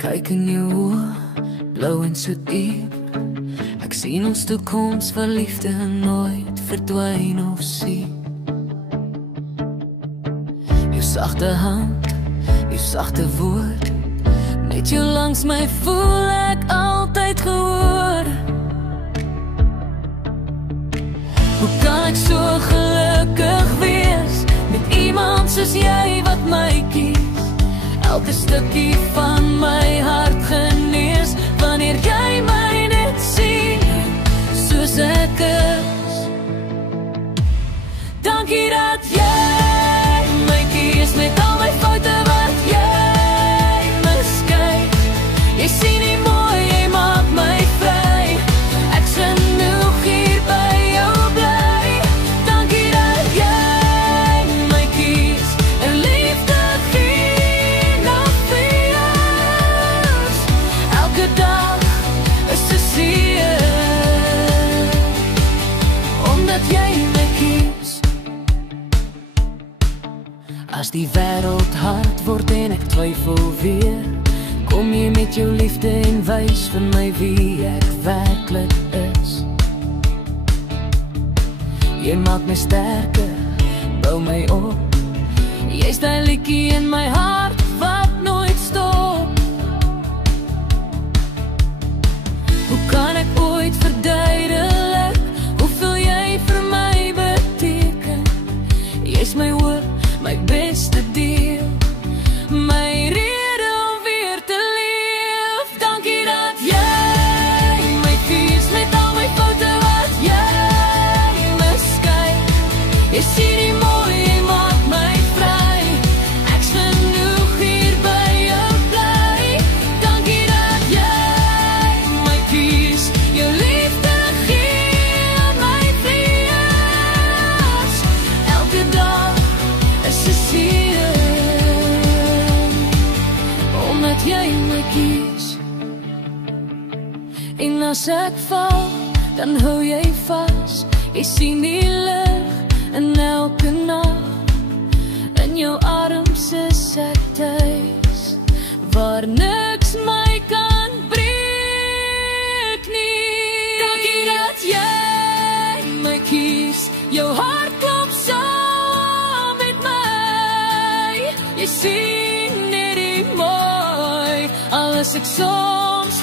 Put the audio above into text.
Kyk in jou oë, blou en so diep. Ek sien ons toekoms vir liefde nooit verdwyn of siep. Jou sagte hand, jou sagte woord, met jou langs my voel ek altyd gehoor. Hoe kan ek so gelukkig wees met iemand soos jy wat my kies? Elke stukkie van my hart genees wanneer jy my net sien soos ek is. Dankie dat jy my kies met al my foute wat jy miskyk. Jy sien nie mooi, jy maak my vry. Ek sien genoeg hier by jou bly. Dankie dat jy my kies en liefde gee na fees. Elke dag is 'n seën omdat jy my kies. As die wêreld hard word en ek twyfel weer, kom jy met jou liefde en wys vir my wie ek werklik is. Jy maak my sterker, bou my op. Jy's die liedjie in my hart wat nooit stop. Hoe kan ek ooit verduidelik hoeveel jy vir my beteken? Jy's my hoop, my beste deel, my rede om weer te leef. Dankie dat jy my kies met al my foute wat jy miskyk. Jy sien nie mooi, jy maak my vry. Ek's genoeg hier by jou bly. Dankie dat jy my kies, jou liefde gee aan my vlees. Elke dag is 'n seën omdat jy my kies. En as ek val, dan hou jy vas. Jy sien die lig in elke nag. In jou arms is ek tuis, waar niks my kan breek nie. Dankie dat jy my kies, jou hart klop saam met my. Jy sien net die mooi, al is ek soms